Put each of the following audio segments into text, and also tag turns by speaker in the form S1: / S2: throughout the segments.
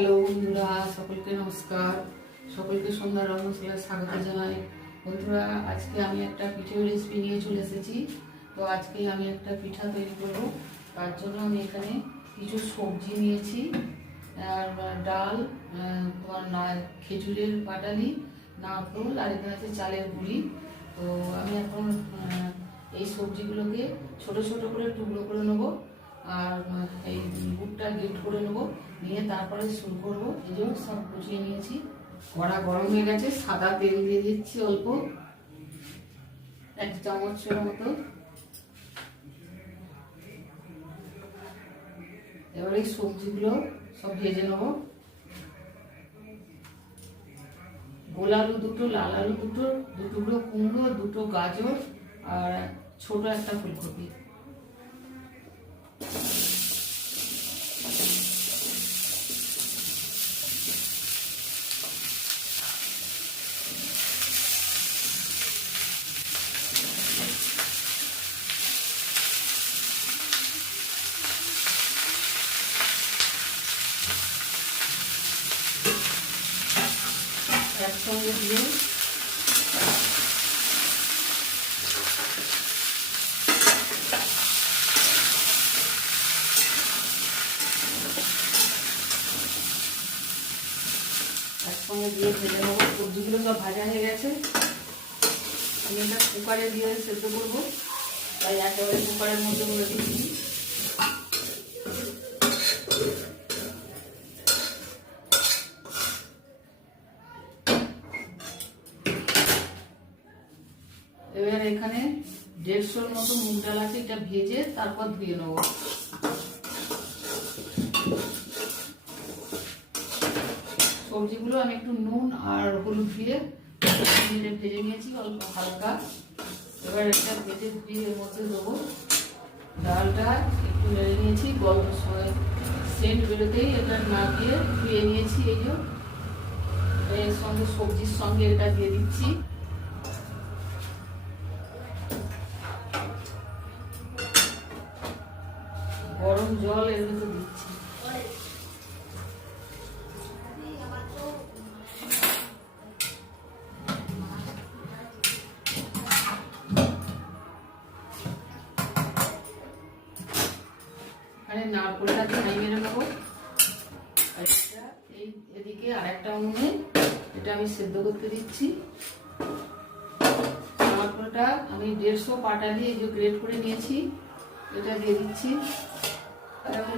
S1: Hello বন্ধুরা, সকলকে নমস্কার। সকলকে সন্ধ্যা রন্ধনশালায় স্বাগত জানাই। বন্ধুরা, আজকে আমি একটা পিঠের রেসিপি নিয়ে চলে এসেছি। তো আজকে আমি একটা পিঠা তৈরি করব। তার জন্য আমি এখানে কিছু সবজি নিয়েছি। আর ডাল তোমার না, খেজুরের পাটালি নারকোল, আর এখানে আছে চালের গুঁড়ি। তো আমি এখন এই সবজিগুলোকে ছোট ছোট করে টুকরো করে নেব। আর এই গুড়টা গ্রেট করে নেব, নিয়ে তারপরে শুরু করব। এই জন্য সব গুছিয়ে নিয়েছি। কড়া গরম হয়ে গেছে, সাদা তেল দিয়ে দিচ্ছি অল্প। এক চামচের মতো। এবার এই সবজিগুলো সব ভেজে নেব। গোল আলু দুটো, লাল আলু দুটো দু টুকরো কুমড়ো, দুটো গাজর, আর ছোট একটা ফুলকপি। দিয়ে ভেজে নেব। সবজিগুলো সব ভাজা হয়ে গেছে। আমি এটা কুকারে দিয়ে সেদ্ধ করব। তাই একেবারে কুকারের মধ্যে করে দিচ্ছি। এবার এখানে দেড়শোর মতো মুগ ডাল আছে, এটা ভেজে তারপর ধুয়ে নেব। সবজিগুলো আমি একটু নুন আর হলুদ দিয়ে মিনিটে ভেজে নিয়েছি, অল্প হালকা। এবার একটা ভেজে ধুয়ে এর মধ্যে দেবো ডালটা। একটু নেড়ে নিয়েছি গল্প সেন্ট বেরোতেই এটা না দিয়ে ধুয়ে নিয়েছি, এই যে। এর সঙ্গে সবজির সঙ্গে এটা দিয়ে দিচ্ছি। গরম জল এর মধ্যে দিচ্ছি। আমি সেদ্ধ করতে দিচ্ছি। নারকোলটা আমি দেড়শো পাটালি এই যে গ্রেড করে নিয়েছি এটা দিয়ে দিচ্ছি। আহ,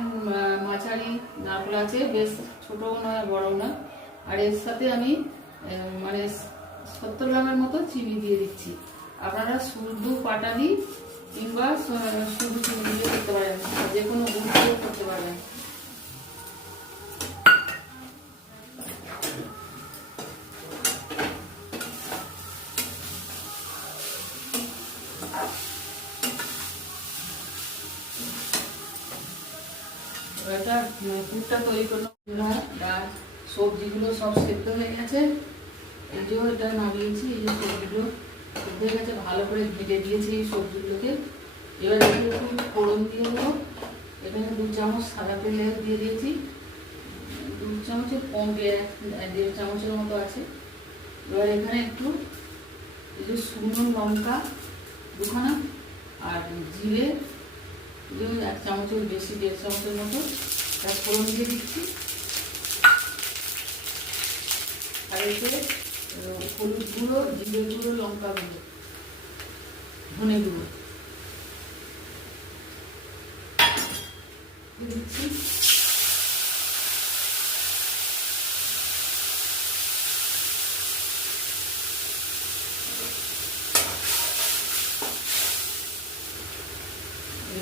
S1: মাঝারি নারকেল আছে বেশ ছোটও নয় বড়ও না আর এর সাথে আমি মানে সত্তর গ্রামের মতো চিনি দিয়ে দিচ্ছি। আপনারা শুধু পাটালি কিংবা শুধু চিনি দিয়ে করতে পারেন যে কোনো দিয়েও করতে পারেন। এটা পুরটা তৈরি করল ডাল, সবজিগুলো সব সেদ্ধ হয়ে গেছে। এই যে এটা নামিয়েছি, এই যে সবজিগুলো সেদ্ধ হয়ে গেছে, ভালো করে ভেজে দিয়েছি এই সবজিগুলোকে। এবার একটু ফোড়ন দিয়ে দেবো এখানে দু চামচ সাদা তেল দিয়ে দিয়েছি। দু চামচের কম দেড় চামচের মতো আছে। এবার এখানে একটু এই যে শুকনো লঙ্কা দুখানা আর জিরে যেমন এক চামচের বেশি, দেড় চামচের মতো তার ফোড়ন দিয়ে দিচ্ছি। আর এতে হলুদ গুঁড়ো, জিরে গুঁড়ো, লঙ্কা গুঁড়ো, ধনে গুঁড়ো। দিচ্ছি এবার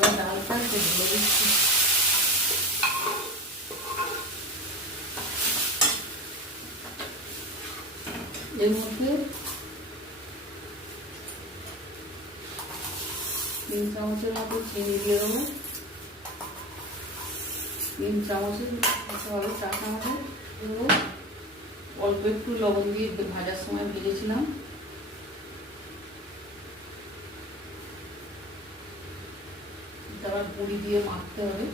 S1: এর মধ্যে তিন চামচের মতো চিনি দিয়ে দেবো তিন চামচের হবে চা চামচের অল্প একটু লবণ দিয়ে ভাজার সময় ভেজেছিলাম পুরি দিয়ে মাখতে হবে।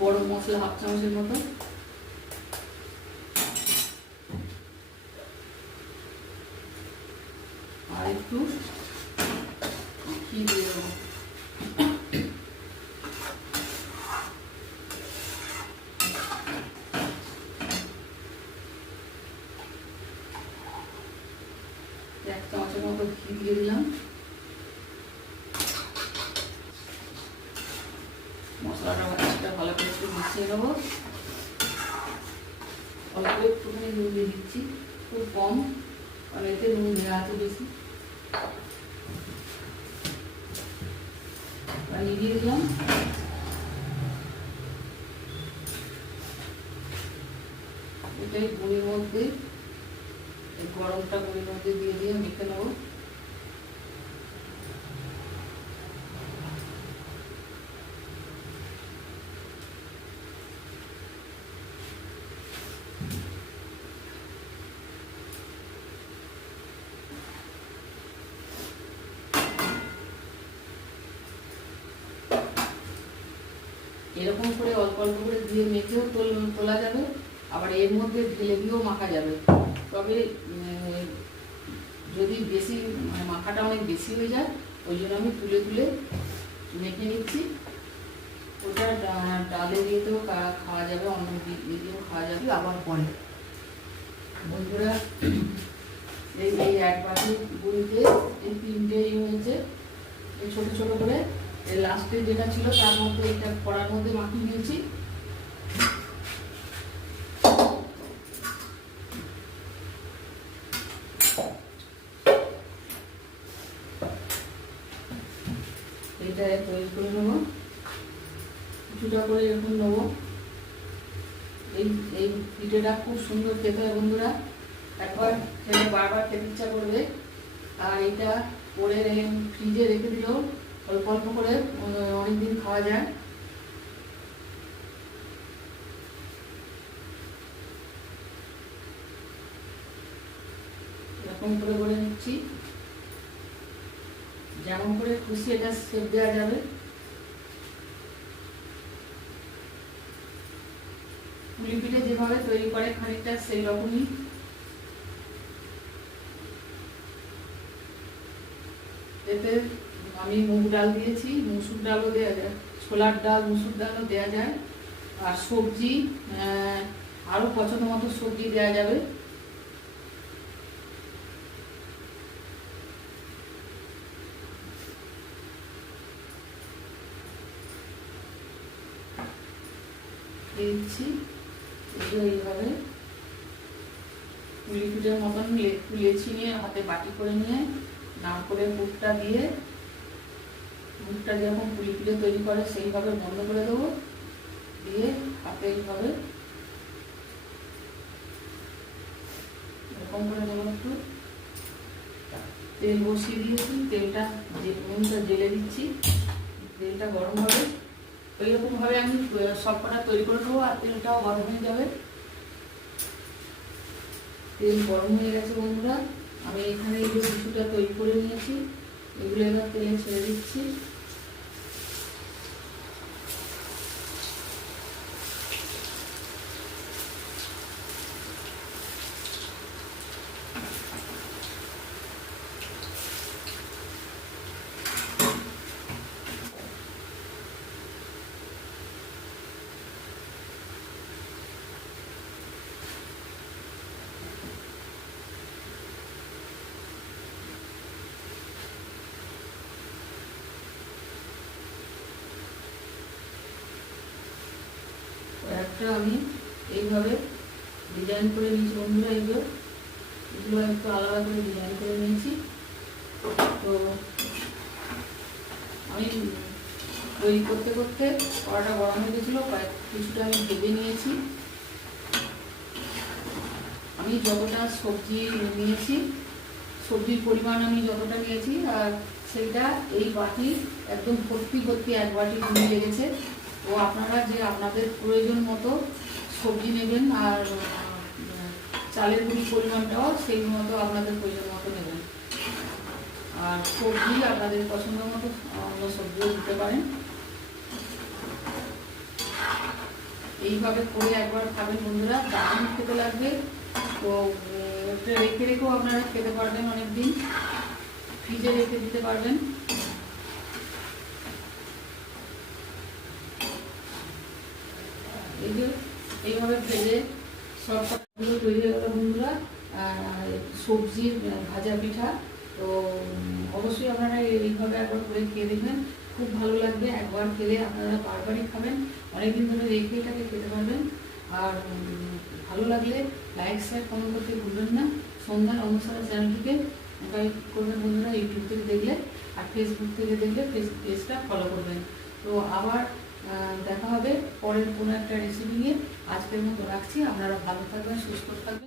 S1: গরম মশলা হাফ চামচের মতো। আর একটু ঘি দিয়ে দেবো। দিয়ে দিলাম। মশলাটা ভালো করে একটু মিশিয়ে নেব। অল্প একটুখানি নুন দিয়ে দিচ্ছি, খুব কম, কারণ এতে নুন দেওয়া আছে বেশি। পানি দিয়ে দিলাম। এটাই মধ্যে গরমটা গুঁড়ির মধ্যে দিয়ে দিয়ে মেখে নেব। এরকম করে অল্প অল্প করে দিয়ে মেখেও তোল- তোলা যাবে আবার এর মধ্যে ঢেলে দিয়েও মাখা যাবে। তবে যদি বেশি মানে মাখাটা অনেক বেশি হয়ে যায় ওই জন্য আমি তুলে তুলে মেখে নিচ্ছি। ওটা ডালে দিয়েও কা- খাওয়া যাবে অন্য দিয়েও খাওয়া যাবে। আবার পরে। বন্ধুরা এই এই এক বাটি গুঁড়িতে এই তিনটে ই হয়েছে এই ছোটো ছোটো করে লাস্টে যেটা ছিল, তার মধ্যে এটা কড়ার মধ্যে মাখিয়ে নিয়েছি এটা তৈরি করে নেব। কিছুটা করে এরকম নেব। এই এই পিঠেটা খুব সুন্দর খেতে হয় বন্ধুরা। একবার খেলে বারবার খেতে ইচ্ছা করবে। আর এটা করে ফ্রিজে রেখে দিলেও অল্প অল্প করে অনেক দিন খাওয়া যায়। এরকম করে করে নিচ্ছি। যেমন করে খুশি এটা সেপ দেওয়া যাবে। পুলি পিঠে যেভাবে তৈরি করে খানিকটা সেই রকমই এতে আমি মুগ ডাল দিয়েছি, মুসুর ডালও দেওয়া যায়, ছোলার ডাল, মুসুর ডালও দেওয়া যায়, আর সবজি আরও পছন্দ মতো সবজি দেওয়া যাবে। এইভাবে। পুলি পিঠের মতন লেচি নিয়ে হাতে বাটি করে নিয়ে নাম করে মুখটা দিয়ে মুখটা যেরকম পুলি পিঠে তৈরি করে, সেইভাবে বন্ধ করে দেবো। দিয়ে হাতে এইভাবে এরকম করে দেবো একটু। তেল বসিয়ে দিয়েছি, তেলটা নুনটা জেলে দিচ্ছি, তেলটা গরম হবে। ওইরকম ভাবে আমি সব কটা তৈরি করে নেব আর তেলটাও গরম হয়ে যাবে। তেল গরম হয়ে গেছে বন্ধুরা। আমি এখানে যে কিছুটা তৈরি করে নিয়েছি, এগুলো এবার তেলে ছেড়ে দিচ্ছি। একটা আমি এইভাবে ডিজাইন করে নিয়েছি। বন্ধুরা এগুলো এগুলো একটু আলাদা করে ডিজাইন করে নিয়েছি। তো আমি তৈরি করতে করতে কড়াটা গরম হয়ে গেছিল, কয়েক কিছুটা আমি ভেজে নিয়েছি। আমি যতটা সবজি নিয়েছি, সবজির পরিমাণ আমি যতটা নিয়েছি, আর সেইটা এই বাটি, একদম ভর্তি ভর্তি এক বাটি লেগেছে। তো আপনারা যে আপনাদের প্রয়োজন মতো সবজি নেবেন আর চালের গুঁড়ি পরিমাণটাও সেই মতো আপনাদের প্রয়োজন মতো নেবেন। আর সবজি আপনাদের পছন্দ মতো অন্য সবজিও দিতে পারেন। এইভাবে করে একবার খাবেন বন্ধুরা, দারুণ খেতে লাগবে। তো রেখে রেখেও আপনারা খেতে পারবেন অনেকদিন। ফ্রিজে রেখে দিতে পারবেন এই যে এইভাবে ভেজে সবগুলো তৈরি হয়ে গেল বন্ধুরা। সবজির ভাজা পিঠা। তো অবশ্যই আপনারা এইভাবে একবার করে খেয়ে দেখবেন। খুব ভালো লাগবে। একবার খেলে আপনারা বারবারই খাবেন। অনেকদিন ধরে রেখে এটাকে খেতে পারবেন। আর ভালো লাগলে লাইক, শেয়ার কমেন্ট করতে ভুলবেন না। সন্ধ্যার অনুষ্ঠান চ্যানেলটিকে লাইক করবেন বন্ধুরা, ইউটিউব থেকে দেখলে। আর ফেসবুক থেকে দেখলে ফেস, পেজটা ফলো করবেন। তো আবার দেখা হবে পরের কোনো একটা রেসিপি নিয়ে। আজকের মতো রাখছি। আপনারা ভালো থাকবেন, সুস্থ থাকবেন।